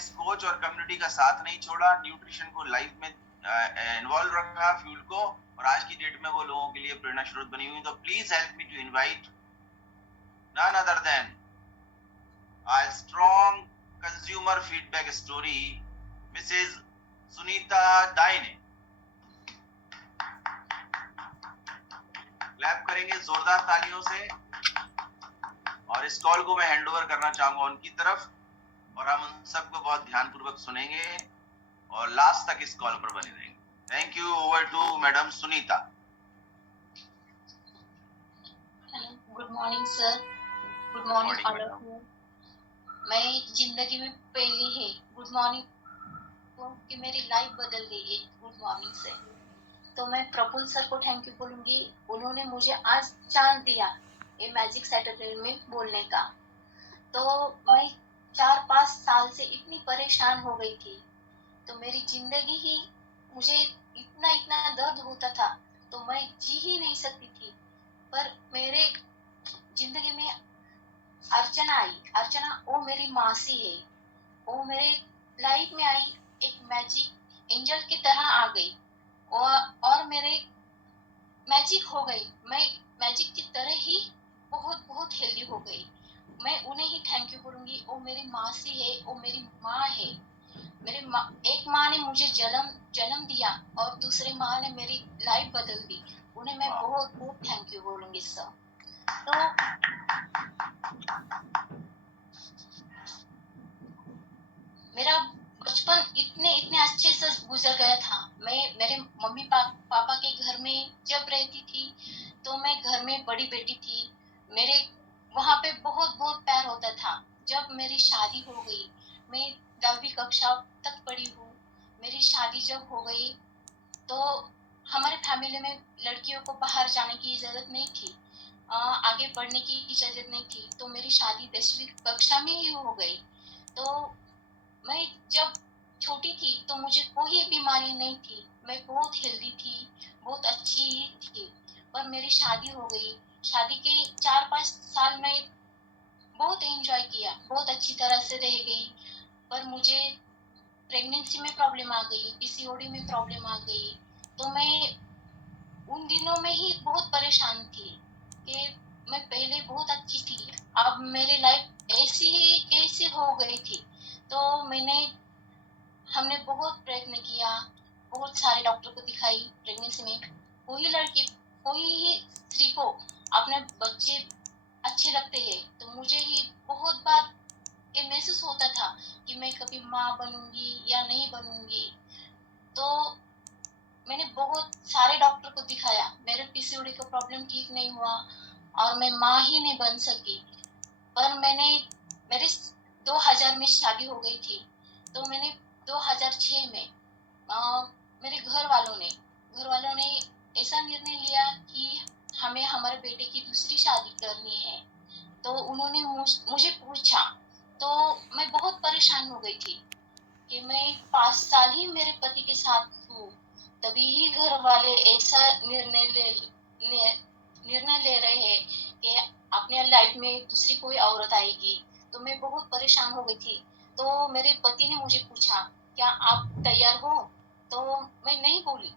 Fitness coach और community का साथ नहीं छोड़ा, न्यूट्रिशन को लाइफ में इन्वॉल्व रखा, फ्यूल को, और आज की डेट में वो लोगों के लिए प्रेरणा स्रोत बनी हुई। तो please help me to invite none other than a strong consumer feedback story, Mrs. Sunita Daine। Clap करेंगे जोरदार तालियों से, और इस कॉल को मैं हैंड ओवर करना चाहूंगा उनकी तरफ, और हम उन सबको बहुत ध्यानपूर्वक सुनेंगे और लास्ट तक इस कॉल पर बने रहेंगे। Thank you. Over to madam Sunita. Good morning sir, good morning all of you. मैं जिंदगी में पहली है गुड मॉर्निंग कि मेरी लाइफ बदल गई है गुड मॉर्निंग से। तो मैं प्रफुल्ल सर को थैंक यू बोलूंगी, उन्होंने मुझे आज चांस दिया ये मैजिक सैटरडे में बोलने का। तो मैं 4-5 साल से इतनी परेशान हो गई थी, तो मेरी जिंदगी ही मुझे इतना इतना दर्द होता था, तो मैं जी ही नहीं सकती थी। पर मेरे जिंदगी में अर्चना आई। अर्चना वो मेरी मासी है, वो मेरे लाइफ में आई, एक मैजिक एंजल की तरह आ गई और मेरे मैजिक हो गई। मैं मैजिक की तरह ही बहुत बहुत हेल्दी हो गई। मैं उन्हें ही थैंक यू बोलूंगी। वो मेरी मासी है, वो मेरी माँ है। एक माँ ने मुझे जन्म दिया और दूसरे माँ ने मेरी लाइफ बदल दी। उन्हें मैं बहुत बहुत थैंक यू बोलूंगी सर। तो मेरा बचपन इतने इतने अच्छे से गुजर गया था। मैं मेरे मम्मी पापा के घर में जब रहती थी, तो मैं घर में बड़ी बेटी थी। मेरे वहाँ पे बहुत बहुत प्यार होता था। जब मेरी शादी हो गई, मैं 10वीं कक्षा तक पढ़ी हूँ। मेरी शादी जब हो गई, तो हमारे फैमिली में लड़कियों को बाहर जाने की इजाजत नहीं थी, आगे बढ़ने की इजाजत नहीं थी। तो मेरी शादी 10वीं कक्षा में ही हो गई। तो मैं जब छोटी थी तो मुझे कोई बीमारी नहीं थी, मैं बहुत हेल्दी थी, बहुत अच्छी थी। पर मेरी शादी हो गई। शादी के 4-5 साल में बहुत एंजॉय किया, बहुत अच्छी तरह से रह गई। पर मुझे प्रेगनेंसी में प्रॉब्लम आ गई, पीसीओडी में प्रॉब्लम आ गई। तो मैं उन दिनों में ही बहुत परेशान थी कि मैं पहले बहुत अच्छी थी, अब मेरी लाइफ ऐसी ही कैसी हो गई थी। तो हमने बहुत प्रयत्न किया, बहुत सारे डॉक्टर को दिखाई। प्रेगनेंसी में कोई ही स्त्री को अपने बच्चे अच्छे लगते हैं, तो मुझे ही बहुत बार ये महसूस होता था कि मैं कभी माँ बनूंगी या नहीं बनूंगी। तो मैंने बहुत सारे डॉक्टर को दिखाया, मेरे पीसीओडी का प्रॉब्लम ठीक नहीं हुआ और मैं माँ ही नहीं बन सकी। पर मेरे 2000 में शादी हो गई थी। तो मैंने 2006 में मेरे घर वालों ने ऐसा निर्णय लिया कि हमें हमारे बेटे की दूसरी शादी करनी है। तो उन्होंने मुझे पूछा, तो मैं बहुत परेशान हो गई थी कि मैं 5 साल ही मेरे पति के साथ हूँ, तभी ही घर वाले ऐसा निर्णय ले रहे हैं कि अपने लाइफ में दूसरी कोई औरत आएगी। तो मैं बहुत परेशान हो गई थी। तो मेरे पति ने मुझे पूछा, क्या आप तैयार हो? तो मैं नहीं बोली।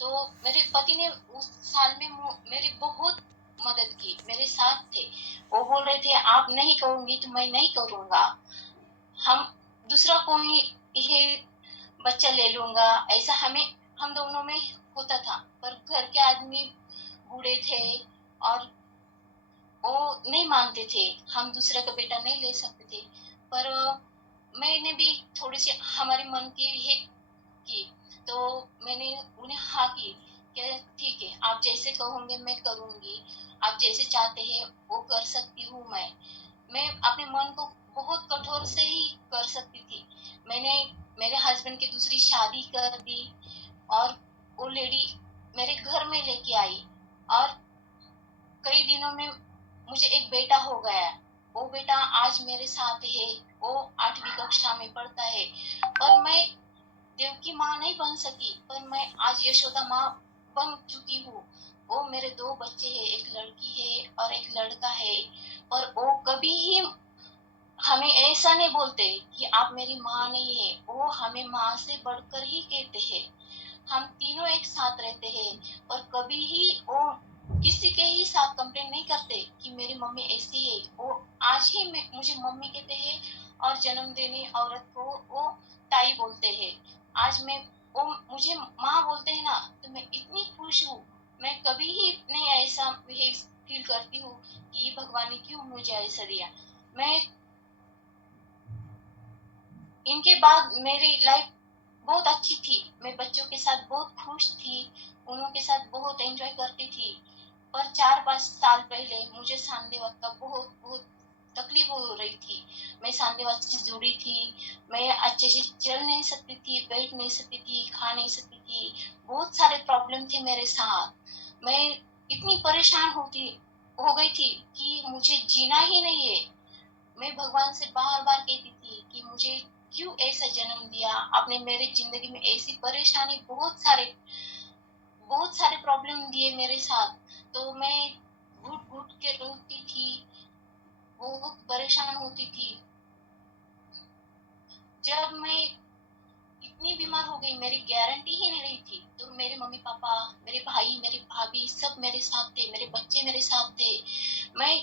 तो मेरे पति ने उस साल में मेरी बहुत मदद की, मेरे साथ थे। वो बोल रहे थे, आप नहीं करूंगी तो मैं नहीं करूंगा, हम दूसरा कोई ये बच्चा ले लूंगा, ऐसा हम दोनों में होता था। पर घर के आदमी बूढ़े थे और वो नहीं मानते थे, हम दूसरे का बेटा नहीं ले सकते थे। पर मैंने भी थोड़ी सी हमारे मन की है की, तो मैंने उन्हें हाँ की कि ठीक है, आप जैसे कहोगे मैं करूंगी, आप जैसे चाहते हैं वो कर सकती हूँ। मैं अपने मन को बहुत कठोर से ही कर सकती थी। मैंने मेरे हस्बैंड की दूसरी शादी कर दी और वो लेडी मेरे घर में लेके आई, और कई दिनों में मुझे एक बेटा हो गया। वो बेटा आज मेरे साथ है, वो 8वीं कक्षा में पढ़ता है। पर मैं देव की माँ नहीं बन सकी, पर मैं आज यशोदा माँ बन चुकी हूँ। वो मेरे 2 बच्चे हैं, एक लड़की है और एक लड़का है। और वो कभी ही हमें ऐसा नहीं बोलते कि आप मेरी माँ नहीं है, वो हमें माँ से बढ़कर ही कहते हैं। हम तीनों एक साथ रहते हैं और कभी ही वो किसी के ही साथ कंप्लेन नहीं करते कि मेरी मम्मी ऐसी है। वो आज ही मुझे मम्मी कहते हैं और जन्म देने औरत को वो ताई बोलते हैं। आज मैं वो मुझे माँ बोलते हैं ना, तो मैं इतनी खुश हूँ। मैं कभी ही नहीं ऐसा फील करती हूँ कि भगवान ने क्यों मुझे ऐसा दिया। मैं इनके बाद मेरी लाइफ बहुत अच्छी थी। मैं बच्चों के साथ बहुत खुश थी, उनके साथ बहुत एंजॉय करती थी। पर 4-5 साल पहले मुझे सांधिवात का बहुत बहुत तकलीफ हो रही थी। मैं सांधिवात से जुड़ी थी। मैं अच्छे से चल नहीं सकती थी, बैठ नहीं सकती थी, खा नहीं सकती थी। बहुत सारे प्रॉब्लम थे मेरे साथ। मैं इतनी परेशान हो गई थी कि मुझे जीना ही नहीं है। मैं भगवान से बार बार कहती थी कि मुझे क्यों ऐसा जन्म दिया आपने, मेरे जिंदगी में ऐसी परेशानी बहुत सारे प्रॉब्लम दिए मेरे साथ। तो मैं घुट घुट के रोती थी, बहुत परेशान होती थी। जब मैं इतनी बीमार हो गई, मेरी गारंटी ही नहीं रही थी, तो मेरे मम्मी पापा, मेरे भाई, मेरे भाभी सब मेरे साथ थे, मेरे बच्चे मेरे साथ थे। मैं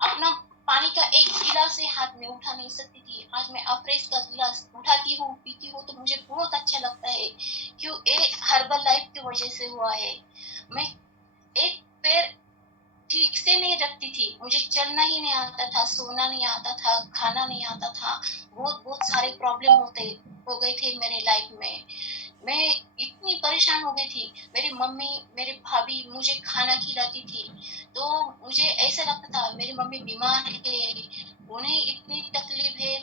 अपना पानी का एक गिलास से हाथ में उठा नहीं सकती थी। आज मैं अफ्रेश का गिलास उठाती हूँ, पीती हूँ, तो मुझे बहुत अच्छा लगता है। क्यों? ये हर्बल लाइफ की वजह से हुआ है। मैं एक पैर ठीक से नहीं रखती थी, मुझे चलना ही नहीं आता था, सोना नहीं आता था, खाना नहीं आता था। बहुत बहुत सारे प्रॉब्लम हो गए थे मेरे लाइफ में। मैं इतनी परेशान हो गई थी। मेरी मम्मी, मेरी भाभी मुझे खाना खिलाती थी, तो मुझे ऐसा लगता था मेरी मम्मी बीमार है, उन्हें इतनी तकलीफ है,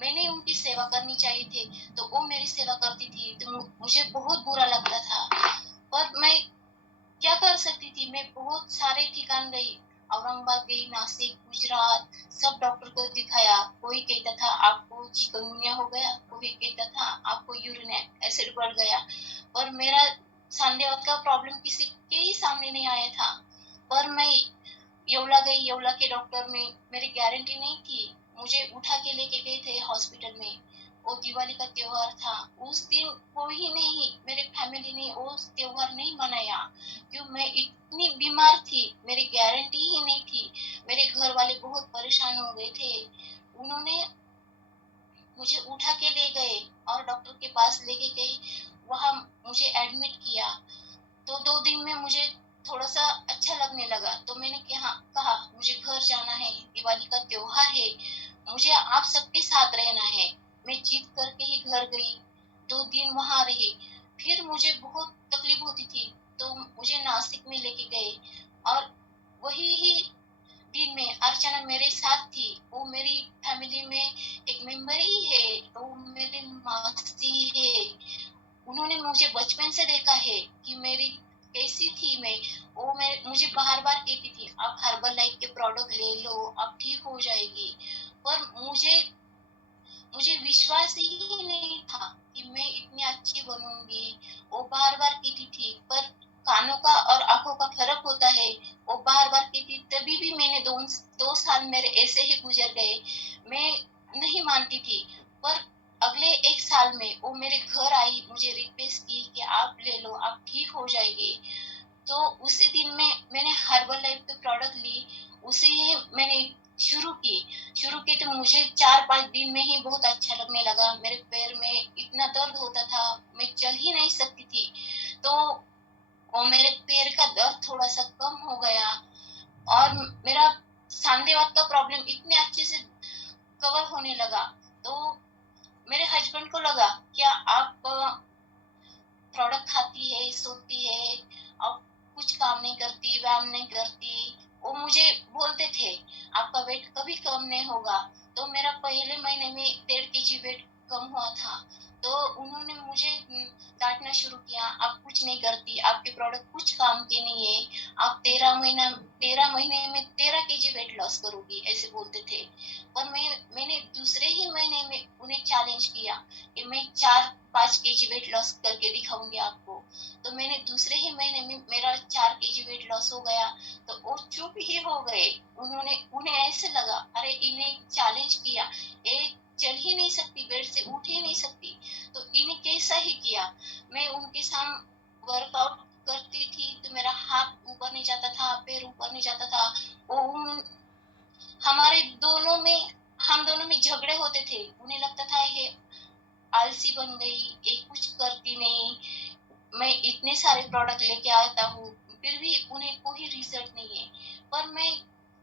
मैंने उनकी सेवा करनी चाहिए थी, तो वो मेरी सेवा करती थी, तो मुझे बहुत बुरा लगता था। पर मैं क्या कर सकती थी? मैं बहुत सारे ठिकान गई, औरंगाबाद गई, नासिक, गुजरात, सब डॉक्टर को दिखाया। कोई कहता था आपको चिकनगुनिया हो गया, कोई कहता था आपको यूरिन एसिड बढ़ गया। पर मेरा संदेह का प्रॉब्लम किसी के ही सामने नहीं आया था। पर मैं येवला गई, येवला के डॉक्टर में मेरी गारंटी नहीं थी, मुझे उठा के लेके गए थे हॉस्पिटल में। वो दिवाली का त्योहार था, उस दिन कोई नहीं, मेरे फैमिली ने वो त्योहार नहीं मनाया। क्यों? मैं इतनी बीमार थी, मेरी गारंटी ही नहीं थी। मेरे घर वाले बहुत परेशान हो गए थे। उन्होंने मुझे उठा के ले गए और डॉक्टर के पास लेके गए, वहां मुझे एडमिट किया। तो 2 दिन में मुझे थोड़ा सा अच्छा लगने लगा, तो मैंने कहा मुझे घर जाना है, दिवाली का त्योहार है, मुझे आप सबके साथ रहना है। मैं जीत करके ही घर गई, 2 दिन वहां रही। फिर मुझे बहुत तकलीफ होती थी, तो मुझे नासिक में लेके गए, और वही ही दिन में अर्चना मेरे साथ थी। वो मेरी फैमिली में एक मेंबर ही है, वो मेरी मासी है। उन्होंने मुझे बचपन से देखा है कि मेरी कैसी थी मैं। मुझे बार बार कहती थी आप हर्बल लाइफ के प्रोडक्ट ले लो, आप ठीक हो जाएगी। पर मुझे विश्वास ही नहीं था कि मैं इतनी अच्छी बनूंगी। वो बार बार कहती थी, पर कानों का और आंखों का फर्क होता है। वो बार बार कहती, तभी भी मैंने 2 साल मेरे ऐसे ही गुजर गए। मैं नहीं मानती थी। पर अगले 1 साल में वो मेरे घर आई, मुझे रिक्वेस्ट की कि आप ले लो, आप ठीक हो जाएंगे। तो उसी दिन में मैंने हर्बल लाइफ के प्रोडक्ट ली, उसे ही मैंने शुरू की तो मुझे 4-5 दिन में ही बहुत अच्छा लगने लगा। मेरे पैर में इतना दर्द होता था, मैं चल ही नहीं सकती थी। तो वो मेरे पैर का दर्द थोड़ा सा कम हो गया, और मेरा सांधेवात का प्रॉब्लम इतने अच्छे से कवर होने लगा। तो मेरे हस्बैंड को लगा क्या आप प्रोडक्ट खाती है, सोती है, और कुछ काम नहीं करती, व्यायाम नहीं करती। वो मुझे बोलते थे आपका वेट कभी कम नहीं होगा। तो मेरा पहले महीने में 1.5 kg वेट कम हुआ था। तो उन्होंने मुझे डांटना शुरू किया, आप कुछ नहीं करती, आपके प्रोडक्ट कुछ काम के नहीं है, आप 13 महीने में 13 kg वेट लॉस करोगी, ऐसे बोलते थे। पर मैंने दूसरे ही महीने में उन्हें चैलेंज किया कि मैं 4-5 kg वेट लॉस करके दिखाऊंगी आपको। तो मैंने दूसरे ही महीने में मेरा 4 kg वेट लॉस हो गया। तो वो चुप ही हो गए। उन्हें ऐसे लगा, अरे इन्हें चैलेंज किया, ये चल ही नहीं सकती, बेड से उठ ही नहीं सकती, तो इन्हें कैसा ही किया। मैं उनके सामने वर्कआउट करती थी तो मेरा हाथ ऊपर नहीं जाता था, पैर ऊपर नहीं जाता था। वो हमारे दोनों में हम दोनों में झगड़े होते थे। उन्हें लगता था ये आलसी बन गई, ये कुछ करती नहीं, मैं इतने सारे प्रोडक्ट लेके आता हूँ फिर भी उन्हें कोई रिजल्ट नहीं है। पर मैं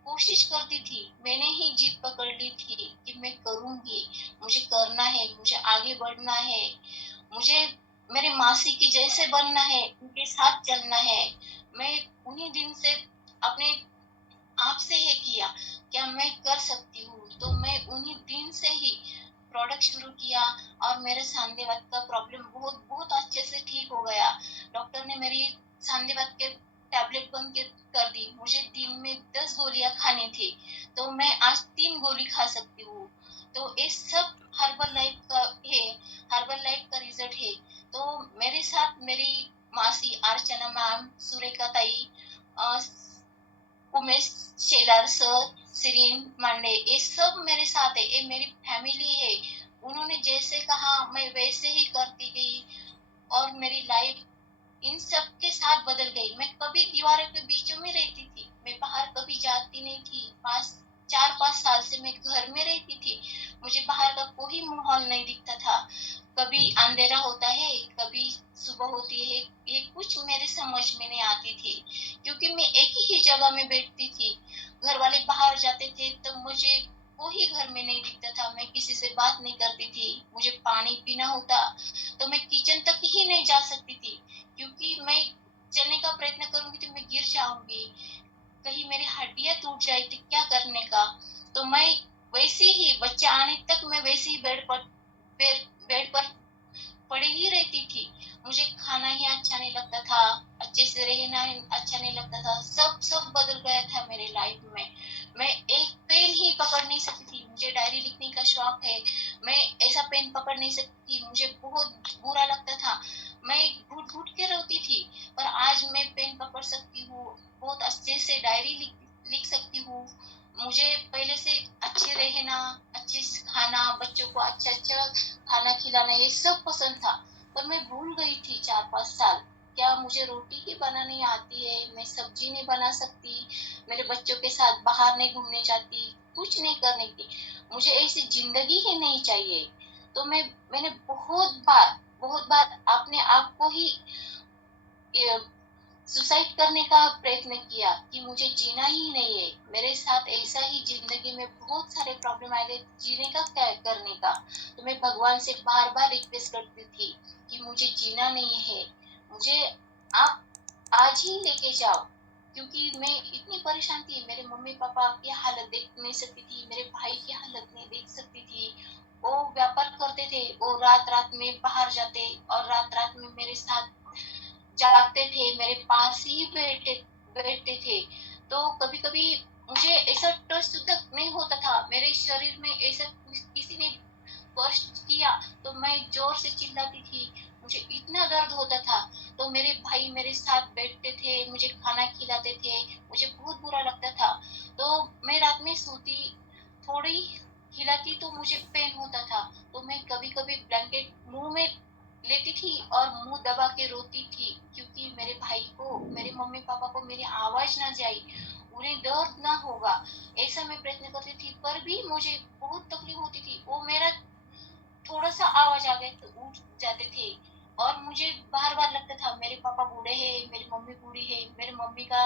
कोशिश करती थी, मैंने ही जिद पकड़ ली थी कि मैं करूंगी, मुझे करना है, मुझे आगे बढ़ना है, मुझे मेरे मासी की जैसे बनना है, उनके साथ चलना है। मैं उन्हीं दिन से अपने आप से है किया, क्या मैं कर सकती हूँ। तो मैं उन्हीं दिन से ही प्रोडक्ट शुरू किया और मेरे सांधिवात का प्रॉब्लम बहुत बहुत अच्छे से ठीक हो गया। डॉक्टर ने मेरी सांधिवात के टैबलेट बंद कर दी, मुझे दिन में 10 गोलियां खानी थी, तो मैं आज 3 गोली खा सकती हूँ। तो ये सब हर्बल लाइफ का है, हर्बल लाइफ का रिजल्ट है। तो मेरे साथ मेरी मासी अर्चना मैम, सुरेखा ताई, उमेश शेलार सर, सिरीन मांडे, ये सब मेरे साथ है, ये मेरी फैमिली है। उन्होंने जैसे कहा मैं वैसे ही करती गई और मेरी लाइफ इन सब के साथ बदल गई। मैं कभी दीवारों के बीचों में रहती थी, मैं बाहर कभी जाती नहीं थी। 4-5 साल से मैं घर में रहती थी, मुझे बाहर का कोई माहौल नहीं दिखता था। कभी अंधेरा होता है, कभी सुबह होती है, ये कुछ मेरे समझ में नहीं आती थी, क्योंकि मैं एक ही जगह में बैठती थी। घर वाले बाहर जाते थे तो मुझे कोई घर में नहीं दिखता था, मैं किसी से बात नहीं करती थी। मुझे पानी पीना होता तो मैं किचन तक ही नहीं जा सकती थी, क्योंकि मैं चलने का प्रयत्न करूंगी तो मैं गिर जाऊंगी, कहीं मेरी हड्डियां टूट जाए तो क्या करने का। तो मैं वैसे ही बच्चा आने तक मैं वैसे ही बेड पर पड़ी ही रहती थी। मुझे खाना ही अच्छा नहीं लगता था, अच्छे से रहना अच्छा नहीं लगता था, सब सब बदल गया था मेरे लाइफ में। मैं एक पेन ही पकड़ नहीं सकती थी, मुझे डायरी लिखने का शौक है, मैं ऐसा पेन पकड़ नहीं सकती थी, मुझे बहुत बुरा लगता था, मैं घुट घुट के रोती थी। पर आज मैं पेन पकड़ सकती हूँ, बहुत अच्छे से डायरी लिख सकती हूँ। मुझे पहले से अच्छे रहना, अच्छे से खाना, बच्चों को अच्छा अच्छा खाना खिलाना, ये सब पसंद था। पर मैं भूल गई थी 4-5 साल, क्या मुझे रोटी ही बनानी आती है, मैं सब्जी नहीं बना सकती, मेरे बच्चों के साथ बाहर नहीं घूमने जाती, कुछ नहीं करने की, मुझे ऐसी जिंदगी ही नहीं चाहिए। तो मैंने बहुत बार अपने आप को ही सुसाइड करने का प्रयत्न किया कि मुझे जीना ही नहीं है, मेरे साथ ऐसा ही जिंदगी में बहुत सारे प्रॉब्लम आ गए, जीने का क्या करने का। तो मैं भगवान से बार बार रिक्वेस्ट करती थी कि मुझे जीना नहीं है, मुझे आप आज ही लेके जाओ, क्योंकि मैं इतनी परेशान थी। मेरे मम्मी पापा की हालत देख नहीं सकती थी, मेरे भाई की हालत नहीं देख सकती थी। वो व्यापार करते थे, वो रात रात में बाहर जाते और रात रात में मेरे साथ जागते थे, मेरे पास ही बैठते थे। तो कभी कभी मुझे ऐसा टच तक नहीं होता था, मेरे शरीर में ऐसा किसी ने स्पर्श किया तो मैं जोर से चिल्लाती थी, मुझे इतना दर्द होता था। तो मेरे भाई मेरे साथ बैठते थे, मुझे खाना खिलाते थे, मुझे बहुत बुरा लगता था। तो मैं रात में सोती, थोड़ी हिलाती तो मुझे पेन होता था, तो मैं कभी कभी ब्लैंकेट मुंह में लेती थी और मुंह दबा के रोती थी, क्योंकि मेरे भाई को, मेरे मम्मी पापा को मेरी आवाज ना जाए, उन्हें दर्द ना होगा, ऐसा मैं प्रयत्न करती थी। पर भी मुझे बहुत तकलीफ होती थी, वो मेरा थोड़ा सा आवाज आ गए तो उठ जाते थे। और मुझे बार बार लगता था मेरे पापा बूढ़े हैं, मेरी मम्मी बूढ़ी है, मेरी मम्मी का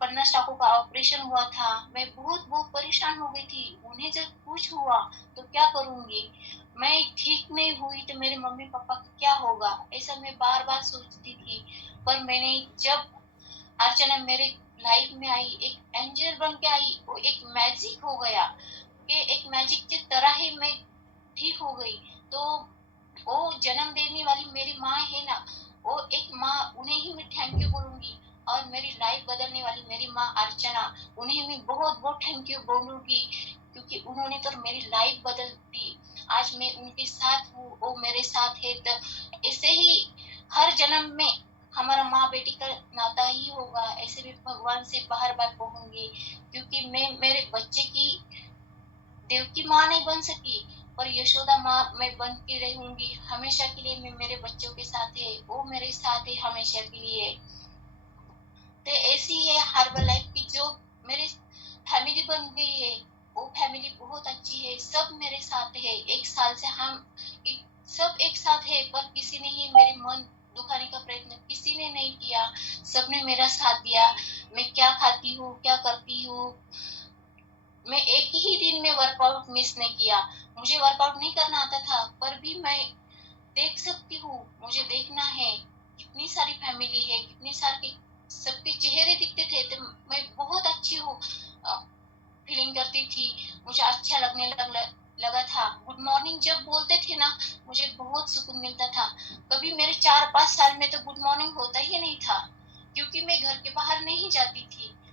पन्ना टाको का ऑपरेशन हुआ था, मैं बहुत बहुत परेशान हो गई थी, उन्हें जब कुछ हुआ तो क्या करूंगी, मैं ठीक नहीं हुई तो मेरे मम्मी पापा का क्या होगा, ऐसा मैं बार बार सोचती थी। पर मैंने जब अर्चना मेरे लाइफ में आई, एक एंजल बन के आई, वो एक मैजिक हो गया कि एक मैजिक की तरह ही मैं ठीक हो गई। तो वो जन्म देने वाली मेरी माँ है ना, वो एक माँ, उन्हें ही मैं थैंक यू बोलूंगी। और मेरी लाइफ बदलने वाली मेरी माँ अर्चना, उन्हें मैं बहुत बहुत थैंक यू बोलूंगी, क्योंकि उन्होंने तो मेरी लाइफ बदल दी। आज मैं उनके साथ हूँ, वो मेरे साथ है। तो ऐसे ही हर जन्म में हमारा माँ बेटी का नाता ही होगा। ऐसे भी भगवान से बार बार कहूंगी, क्योंकि मैं मेरे बच्चे की देव की माँ नहीं बन सकी, पर यशोदा माँ मैं बन के रहूंगी हमेशा के लिए। मैं मेरे बच्चों के साथ है, वो मेरे साथ है हमेशा के लिए। तो ऐसी है हर्बल लाइफ की जो मेरी फैमिली बन गई है। वो फैमिली बहुत अच्छी है, सब मेरे साथ है। एक साल से हम सब एक साथ है, पर किसी ने ही मेरे मन दुखाने का प्रयत्न किसी ने नहीं किया। सबने मेरा साथ दिया। मैं क्या खाती हूँ, क्या करती हूँ, मैं एक ही दिन में वर्कआउट मिस नहीं किया। मुझे वर्कआउट नहीं करना आता था, पर भी मैं देख सकती हूँ, मुझे देखना है। कितनी सारी फैमिली है, कितनी सारी, सबके चेहरे दिखते थे, तो मैं बहुत अच्छी हूँ फीलिंग करती थी। मुझे अच्छा लगने लगा था। गुड मॉर्निंग जब बोलते थे ना, मुझे बहुत सुकून मिलता था। कभी मेरे 4-5 साल में तो गुड मॉर्निंग होता ही नहीं था, क्योंकि मैं घर के बाहर नहीं जाती थी।